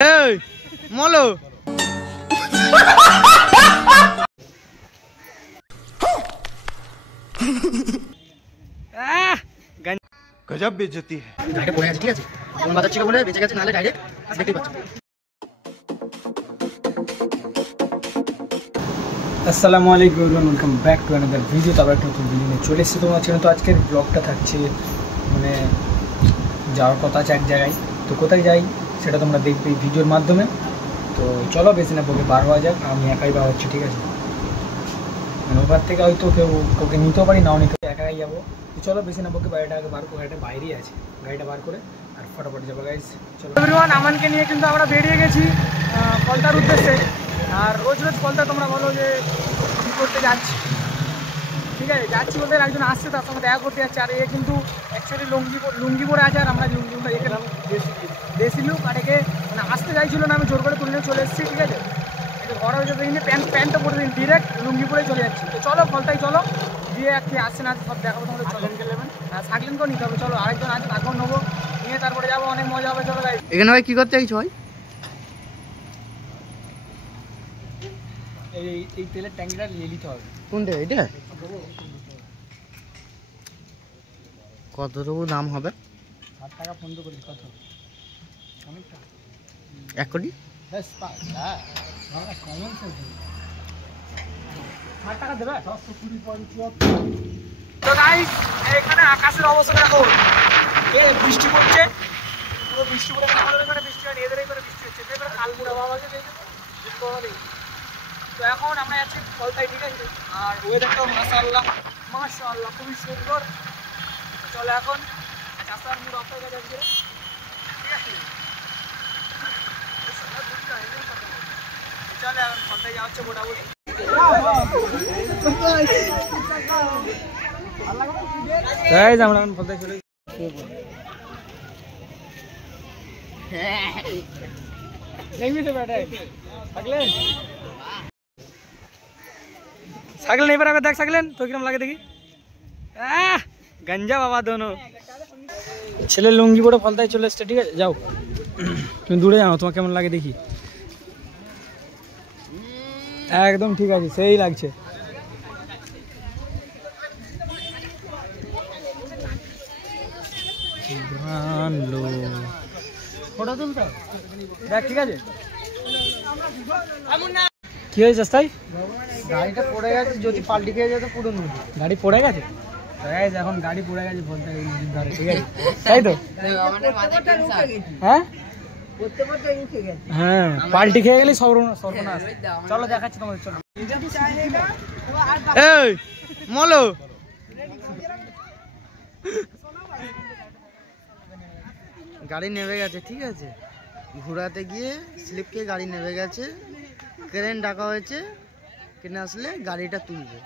Hey, Molo. गजब बेइज्जती है। গাড়িটা পড়ে আছে, ঠিক আছে? কোন বাজার ছিল বলে বেঁচে গেছে, নালে ডাইরেক্ট দেখতেই পাচ্ছ। আসসালামু আলাইকুম everyone, welcome back to another video. তারপর একটা নতুন ভিডিও নিয়ে চলে এসেছি তোমার চ্যানেলে। তো আজকের ব্লগটা থাকছে মানে যাওয়ার কথা আছে এক জায়গায়, তো কোথায় যাই সেটা তোমরা দেখবে এই ভিডিওর মাধ্যমে। তো চলো বেশি না বকে বার হওয়া যাক। আমি একাই বার হচ্ছি, ঠিক আছে? মানে ওবার থেকে হয়তো কাউকে নিতেও পারি, নাও নিতে পারি, একাই যাবো। তো চলো বেশি না বকে গাড়িটা আগে বার করে, গাড়িটা বাইরেই আছে, গাড়িটা বার করে আর ফটাফট যাবো গাইস। চলো এভরিওয়ান, আমানকে নিয়ে কিন্তু আমরা বেরিয়ে গেছি কলতার উদ্দেশ্যে। আর রোজ রোজ কলতা তোমরা বলো যে কী করতে যাচ্ছি, ঠিক আছে? যাচ্ছি বলতে একজন আসছে, তার সঙ্গে দেখা করতে যাচ্ছে। আর এ কিন্তু অ্যাকচুয়ালি লুঙ্গি পরে আছে, আর আমরা লুঙ্গিটা দেখলাম দেশি লুক। আর একে মানে আসতে চাইছিল না, আমি জোর করে তুলে নিয়ে চলে এসেছি, ঠিক আছে? ঘরে হয়ে যাবে কিন্তু প্যান্টটা পরে দিন, ডিরেক্ট লুঙ্গি পরে চলে যাচ্ছি। তো চলো কলতাই চলো, দিয়ে একটি আসছে না সব দেখাবো তোমাদের। চলো নেবেন, হ্যাঁ সাকলিনকেও নিতে হবে। চলো আরেকজন আছে, তাকেও নেবো, নিয়ে তারপরে যাবো, অনেক মজা হবে। চলো গাইস। এখানে ভাই কি করতে চাইছো ভাই? এই তেলের ট্যাঙ্কিটা নিয়ে নিতে হবে। কোনটা এটা? কতটুকু দাম হবে? 60 টাকা ফোন তো করি। কত? অনেকটা 1 কোটি? 10 কমন সেন্স। 60 টাকা দেবে? 120 50। তো গাইস, এখানে আকাশের অবস্থা দেখো, বৃষ্টি পড়ছে, পুরো বৃষ্টি পড়ে, আমাদের এখানে বৃষ্টি হয়, এদের এখানে বৃষ্টি হচ্ছে, এবারে কালপুরা বাবা আছে, দেখো। তো এখন আমরা যাচ্ছি কলতায়, ঠিক আছে? আর ওয়েদারটাও মাশাআল্লাহ মাশাআল্লাহ খুবই সুন্দর। চলো এখন চাষার মুড অফ হয়ে গেছে, ঠিক আছে? চলে এখন কলতায় যাওয়া হচ্ছে মোটামুটি। আমরা এখন কলতায় চলে দেখবি তো বেটাই থাকলেন সাইকেল এবার আগে দেখ, সাইকেলেন তো কিরম লাগে দেখি। গঞ্জা বাবা দোনো ছেলে লুঙ্গি পরে ফলতায় চলে এসছে, ঠিক আছে? যাও তুমি দূরে যাও, তোমার কেমন লাগে দেখি। একদম ঠিক আছে, সেই লাগছে। ফটো তুলতো দেখ, ঠিক আছে? কি হয়েছে তাই? গাড়িটা পড়ে গেছে, যদি পাল্টি খেয়ে যেত পুরো নদী। গাড়ি পড়ে গেছে? এখন গাড়ি পড়ে গেছে বলতে ধরে, ঠিক আছে? তাই তো? হ্যাঁ হ্যাঁ, পাল্টি খেয়ে গেলে সর্বনাশ। চলো দেখাচ্ছি তোমাদের, চলো। এই মলো, গাড়ি নেমে গেছে, ঠিক আছে? ঘোরাতে গিয়ে স্লিপ খেয়ে গাড়ি নেমে গেছে, ক্রেন ডাকা হয়েছে, কিনে আসলে গাড়িটা তুলবে।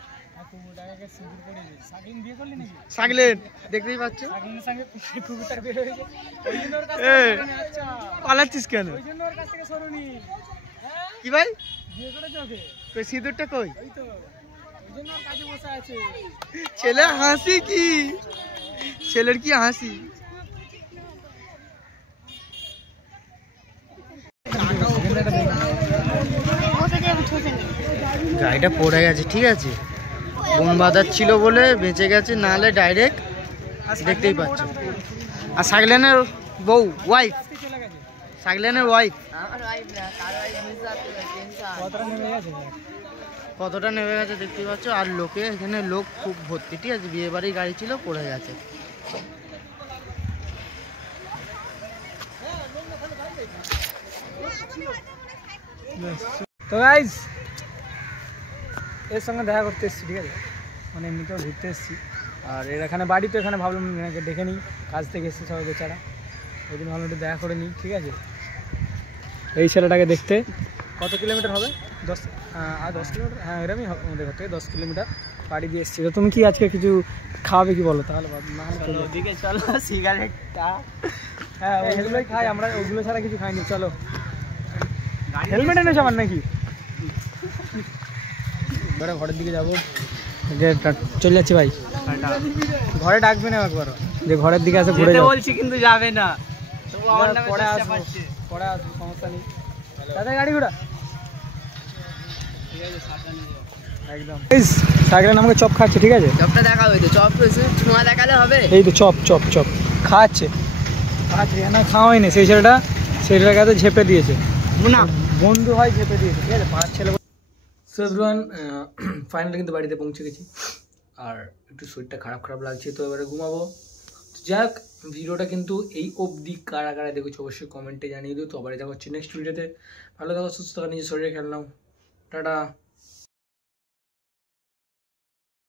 সাকলেন দেখতেই পাচ্ছ, পালাচ্ছিস কেন? কি ভাই সিঁদুরটা কই? ছেলে হাসি কি, ছেলের কি হাসি? গাড়িটা পড়ে গেছে, ঠিক আছে? বোন বাজার ছিল বলে বেঁচে গেছে, নাহলে ডাইরেক্ট দেখতেই পাচ্ছ। আর সাগলেনের বউ, ওয়াইফ, সাগলেনের ওয়াইফ কতটা নেমে গেছে দেখতেই পাচ্ছ। আর লোকে এখানে লোক খুব ভর্তি, ঠিক আছে? বিয়ে বাড়ির গাড়ি ছিল, পড়ে গেছে। তো গাইস, এর সঙ্গে দেখা করতে এসেছি, ঠিক আছে? মানে এমনিতেও ঘুরতে এসেছি। আর এর এখানে বাড়ি, তো এখানে ভাবলাম এনাকে দেখে নিই, কাজ থেকে এসেছি সবাই বেচারা, ওই জন্য ভাবলাম একটু দেখা করে নিই, ঠিক আছে? এই ছেলেটাকে দেখতে কত কিলোমিটার হবে? 10 কিলোমিটার, হ্যাঁ এরকমই আমাদের ঘর থেকে 10 কিলোমিটার বাড়ি দিয়ে এসেছি। তো তুমি কি আজকে কিছু খাওয়াবে কি বলো? তাহলে ওদিকে চলো, সিগারেটটা, হ্যাঁ ওইগুলোই খাই আমরা, ওগুলো ছাড়া কিছু খাইনি। চলো, হেলমেট এনেছো আমার নাকি? এবারে ঘরের দিকে যাবো, চলে যাচ্ছি ভাই। ঘরে ডাকবে না একবার, যে ঘরের দিকে আসে ঘুরে বলছি, কিন্তু যাবে না। পরে আসবে, সমস্যা নেই। তাদের গাড়ি ঘোড়া একদম। সাগরেন আমাকে চপ খাচ্ছে, ঠিক আছে? চপটা দেখা হইতো, চপ ছোঁয়া দেখালে হবে? এই তো চপ চপ চপ খাচ্ছে না, খাওয়াই নি। সেই ছেলেটার কাছে ঝেপে দিয়েছে, না বন্ধু হয় ঝেপে দিয়েছে, ঠিক আছে? 5 ছেলে। সো এভরিওয়ান, ফাইনালি কিন্তু বাড়িতে পৌঁছে গেছি, আর একটু শরীরটা খারাপ লাগছে, তো এবারে ঘুমাবো। যাক, ভিডিওটা কিন্তু এই অবধি কারা কারা দেখেছো অবশ্যই কমেন্টে জানিয়ে দিও। তো আবার দেখা হচ্ছে নেক্সট ভিডিওতে। ভালো থাকো, সুস্থ থাকো, নিজের শরীরে খেয়াল নাও। টাটা।